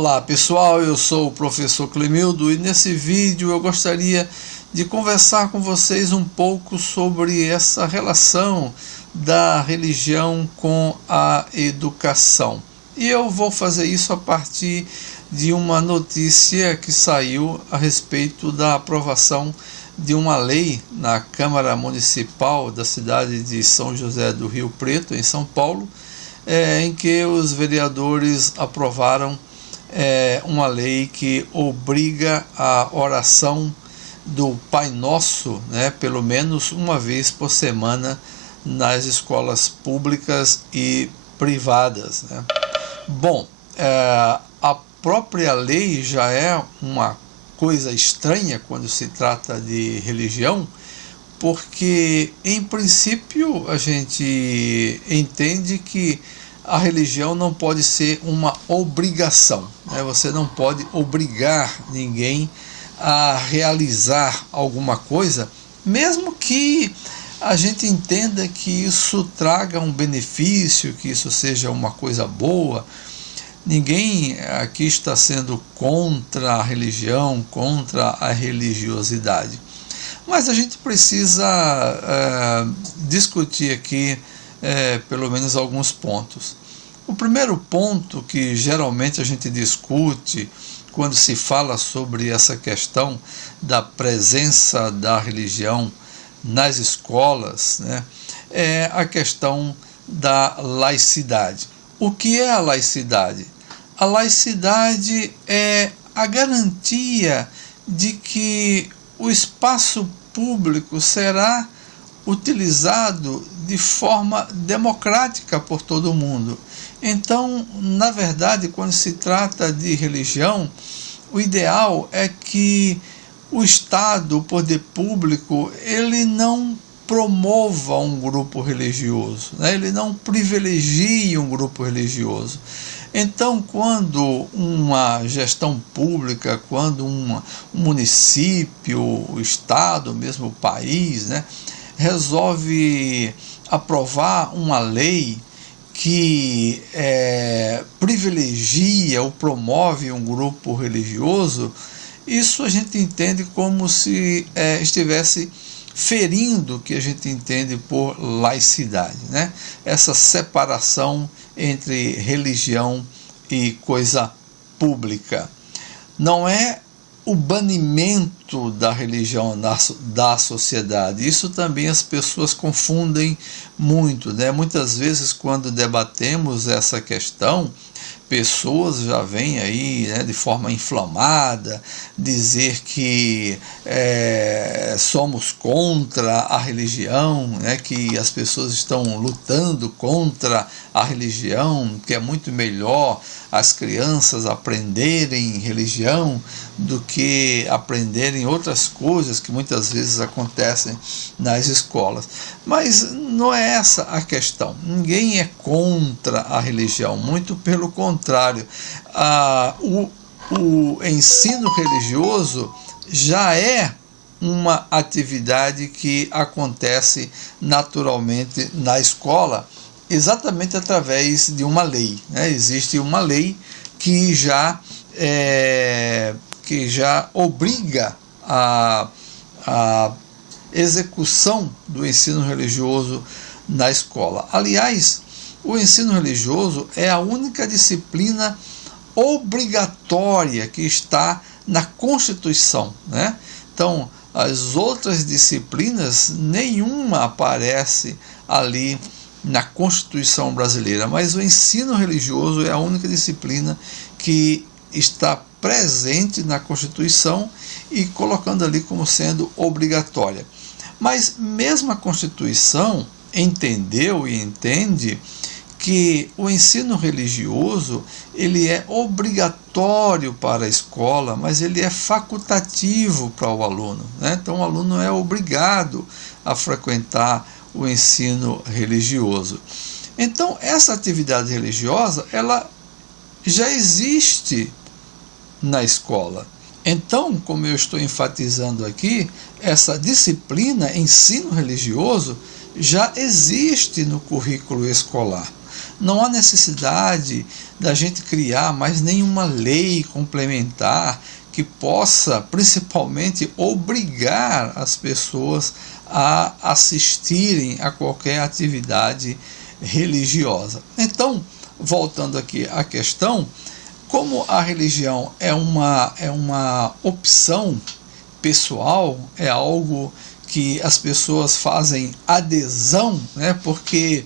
Olá pessoal, eu sou o professor Clemildo e nesse vídeo eu gostaria de conversar com vocês um pouco sobre essa relação da religião com a educação. E eu vou fazer isso a partir de uma notícia que saiu a respeito da aprovação de uma lei na Câmara Municipal da cidade de São José do Rio Preto, em São Paulo, em que os vereadores aprovaram uma lei que obriga a oração do Pai Nosso, pelo menos uma vez por semana nas escolas públicas e privadas. Bom, a própria lei já é uma coisa estranha quando se trata de religião, porque em princípio a gente entende que a religião não pode ser uma obrigação, Você não pode obrigar ninguém a realizar alguma coisa, mesmo que a gente entenda que isso traga um benefício, que isso seja uma coisa boa. Ninguém aqui está sendo contra a religião, contra a religiosidade. Mas a gente precisa discutir aqui pelo menos alguns pontos. O primeiro ponto que geralmente a gente discute quando se fala sobre essa questão da presença da religião nas escolas, é a questão da laicidade. O que é a laicidade? A laicidade é a garantia de que o espaço público será utilizado de forma democrática por todo mundo. Então, na verdade, quando se trata de religião, o ideal é que o Estado, o poder público, ele não promova um grupo religioso, ele não privilegie um grupo religioso. Então, quando uma gestão pública, quando um município, o Estado, mesmo o país, resolve aprovar uma lei que privilegia ou promove um grupo religioso, isso a gente entende como se estivesse ferindo o que a gente entende por laicidade, Essa separação entre religião e coisa pública. Não é o banimento da religião da sociedade. Isso também as pessoas confundem muito, Muitas vezes, quando debatemos essa questão, pessoas já vêm aí de forma inflamada dizer que somos contra a religião, que as pessoas estão lutando contra a religião, que é muito melhor as crianças aprenderem religião do que aprenderem outras coisas que muitas vezes acontecem nas escolas. Mas não é essa a questão. Ninguém é contra a religião, muito pelo contrário. O ensino religioso já é uma atividade que acontece naturalmente na escola, exatamente através de uma lei. Existe uma lei que já obriga a execução do ensino religioso na escola. Aliás, o ensino religioso é a única disciplina obrigatória que está na Constituição, Então, as outras disciplinas, nenhuma aparece ali na Constituição brasileira, mas o ensino religioso é a única disciplina que está presente na Constituição e colocando ali como sendo obrigatória. Mas mesmo a Constituição entendeu e entende que o ensino religioso ele é obrigatório para a escola, mas ele é facultativo para o aluno, Então o aluno é obrigado a frequentar o ensino religioso. Então essa atividade religiosa ela já existe na escola. Então, como eu estou enfatizando aqui, essa disciplina, ensino religioso, já existe no currículo escolar. Não há necessidade da gente criar mais nenhuma lei complementar que possa, principalmente, obrigar as pessoas a assistirem a qualquer atividade religiosa. Então, voltando aqui à questão, como a religião é uma opção pessoal, é algo que as pessoas fazem adesão, né, porque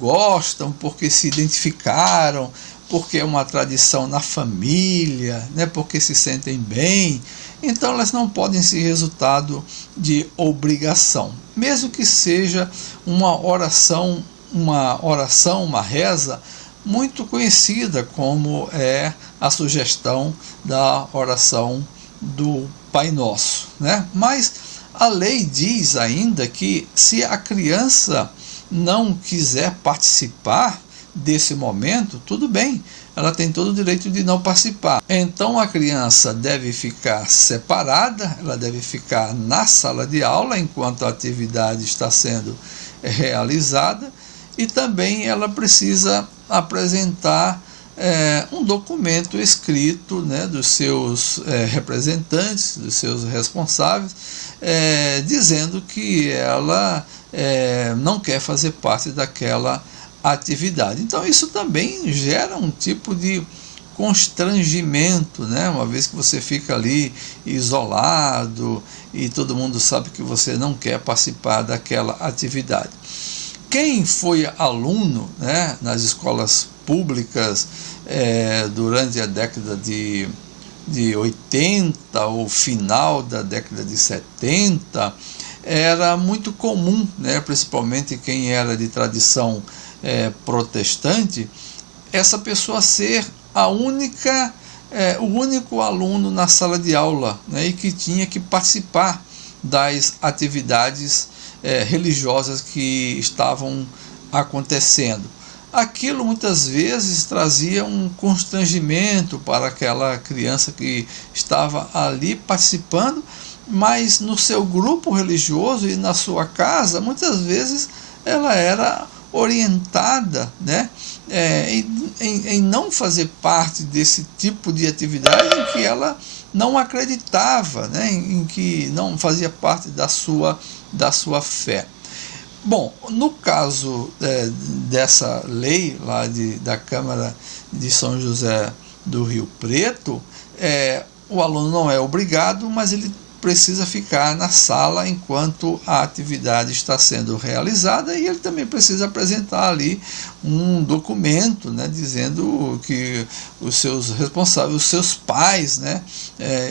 gostam, porque se identificaram, porque é uma tradição na família, né, porque se sentem bem. Então elas não podem ser resultado de obrigação, mesmo que seja uma oração, uma reza muito conhecida, como é a sugestão da oração do Pai Nosso, né? Mas a lei diz ainda que se a criança não quiser participar desse momento, tudo bem, ela tem todo o direito de não participar. Então a criança deve ficar separada, ela deve ficar na sala de aula enquanto a atividade está sendo realizada, e também ela precisa apresentar um documento escrito, né, dos seus representantes, dos seus responsáveis, dizendo que ela não quer fazer parte daquela atividade. Então isso também gera um tipo de constrangimento, né? Uma vez que você fica ali isolado e todo mundo sabe que você não quer participar daquela atividade. Quem foi aluno, né, nas escolas públicas durante a década de 80, ou final da década de 70, era muito comum, né, principalmente quem era de tradição protestante, essa pessoa ser o único aluno na sala de aula, né, e que tinha que participar das atividades religiosas que estavam acontecendo. Aquilo muitas vezes trazia um constrangimento para aquela criança que estava ali participando, mas no seu grupo religioso e na sua casa, muitas vezes ela era orientada, né, em não fazer parte desse tipo de atividade em que ela não acreditava, né, em que não fazia parte da sua fé. Bom, no caso dessa lei lá da Câmara de São José do Rio Preto, o aluno não é obrigado, mas ele precisa ficar na sala enquanto a atividade está sendo realizada, e ele também precisa apresentar ali um documento, né, dizendo que os seus responsáveis, os seus pais, né,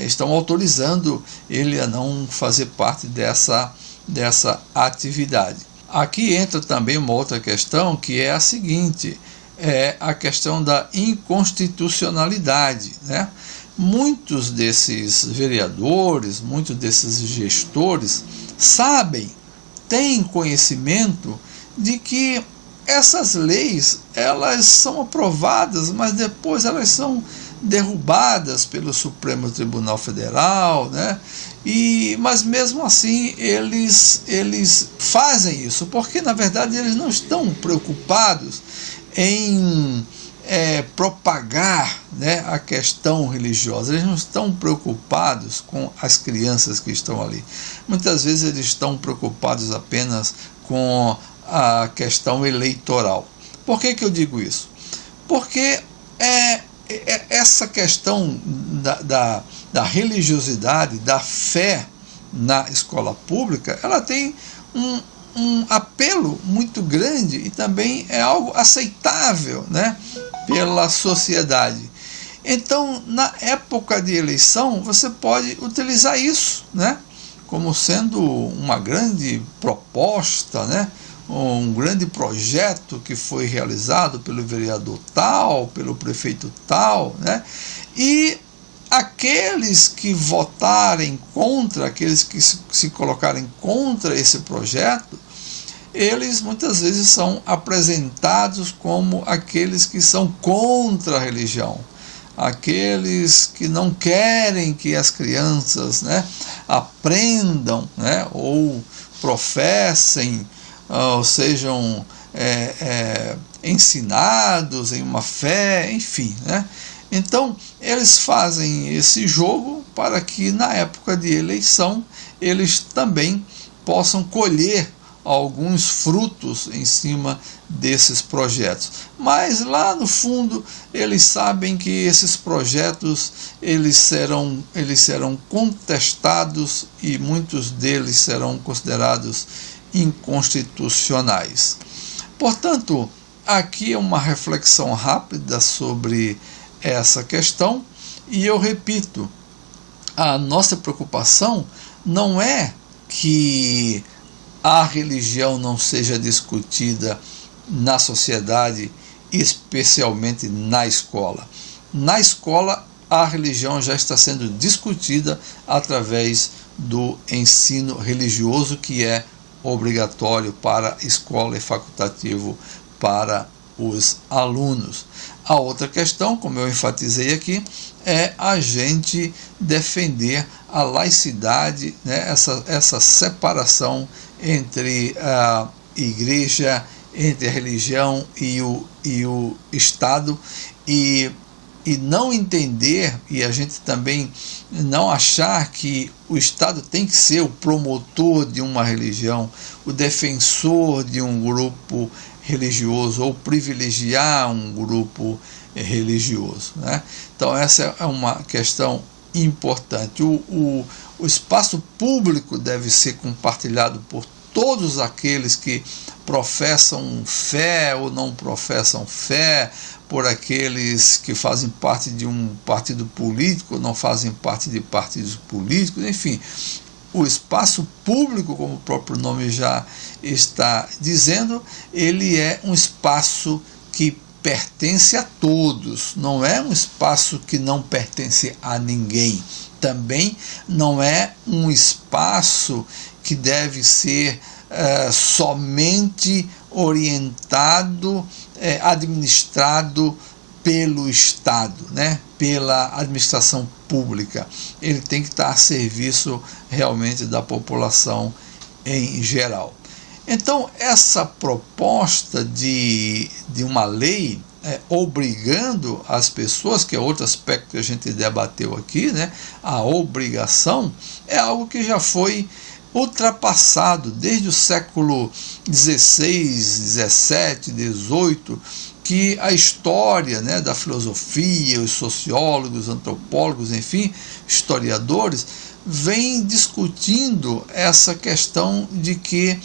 estão autorizando ele a não fazer parte dessa atividade. Aqui entra também uma outra questão, que é a seguinte, é a questão da inconstitucionalidade, né? Muitos desses vereadores, muitos desses gestores sabem, têm conhecimento de que essas leis, elas são aprovadas, mas depois elas são derrubadas pelo Supremo Tribunal Federal, né? Mas mesmo assim eles fazem isso, porque na verdade eles não estão preocupados em propagar, né, a questão religiosa. Eles não estão preocupados com as crianças que estão ali. Muitas vezes eles estão preocupados apenas com a questão eleitoral. Por que eu digo isso? Porque essa questão da religiosidade, da fé na escola pública, ela tem um apelo muito grande e também é algo aceitável, né, pela sociedade. Então, na época de eleição, você pode utilizar isso, né, como sendo uma grande proposta, né, um grande projeto que foi realizado pelo vereador tal, pelo prefeito tal, né, e aqueles que votarem contra, aqueles que se colocarem contra esse projeto, eles muitas vezes são apresentados como aqueles que são contra a religião, aqueles que não querem que as crianças, né, aprendam, né, ou professem ou sejam ensinados em uma fé, enfim, né? Então, eles fazem esse jogo para que na época de eleição eles também possam colher alguns frutos em cima desses projetos. Mas lá no fundo eles sabem que esses projetos eles serão contestados e muitos deles serão considerados inconstitucionais. Portanto, aqui é uma reflexão rápida sobre essa questão, e eu repito, a nossa preocupação não é que a religião não seja discutida na sociedade, especialmente na escola. Na escola, a religião já está sendo discutida através do ensino religioso, que é obrigatório para a escola e facultativo para os alunos. A outra questão, como eu enfatizei aqui, é a gente defender a laicidade, né? essa separação entre a igreja, entre a religião e o Estado, e não entender, e a gente também não achar que o Estado tem que ser o promotor de uma religião, o defensor de um grupo religioso, ou privilegiar um grupo religioso, né? Então essa é uma questão importante. O espaço público deve ser compartilhado por todos aqueles que professam fé ou não professam fé, por aqueles que fazem parte de um partido político ou não fazem parte de partidos políticos, enfim. O espaço público, como o próprio nome já está dizendo, ele é um espaço que pertence a todos, não é um espaço que não pertence a ninguém. Também não é um espaço que deve ser somente orientado, administrado pelo Estado, né? Pela administração pública. Ele tem que estar a serviço realmente da população em geral. Então, essa proposta de uma lei obrigando as pessoas, que é outro aspecto que a gente debateu aqui, né? A obrigação é algo que já foi ultrapassado desde o século XVI, XVII, XVIII, que a história, né, da filosofia, os sociólogos, antropólogos, enfim, historiadores, vem discutindo essa questão de que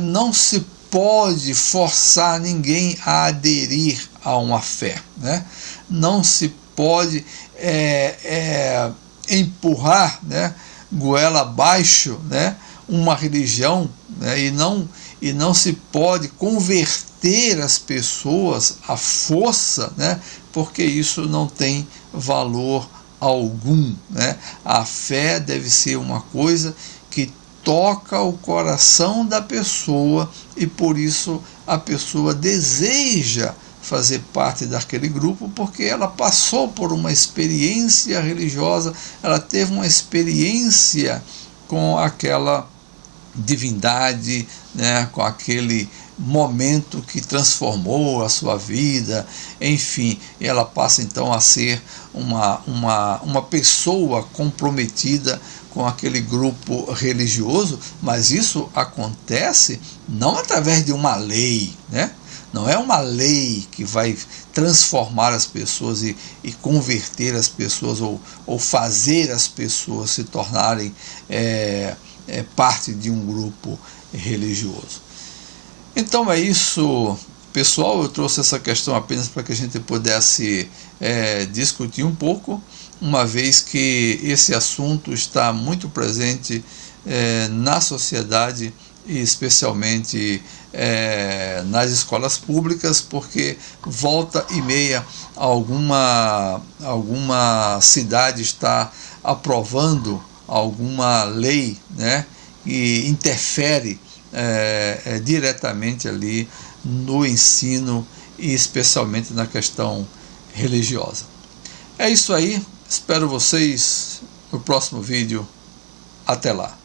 não se pode forçar ninguém a aderir a uma fé, né? Não se pode empurrar, né, goela abaixo, né, uma religião, né, e não se pode converter as pessoas à força, né, porque isso não tem valor algum, né? A fé deve ser uma coisa que toca o coração da pessoa e por isso a pessoa deseja fazer parte daquele grupo, porque ela passou por uma experiência religiosa, ela teve uma experiência com aquela divindade, né, com aquele momento que transformou a sua vida, enfim, ela passa então a ser uma pessoa comprometida com aquele grupo religioso, mas isso acontece não através de uma lei, né? Não é uma lei que vai transformar as pessoas e converter as pessoas ou fazer as pessoas se tornarem parte de um grupo religioso. Então é isso, pessoal. Eu trouxe essa questão apenas para que a gente pudesse discutir um pouco, uma vez que esse assunto está muito presente na sociedade e especialmente nas escolas públicas, porque volta e meia alguma cidade está aprovando alguma lei, né, que interfere diretamente ali no ensino e especialmente na questão religiosa. É isso aí, espero vocês no próximo vídeo. Até lá.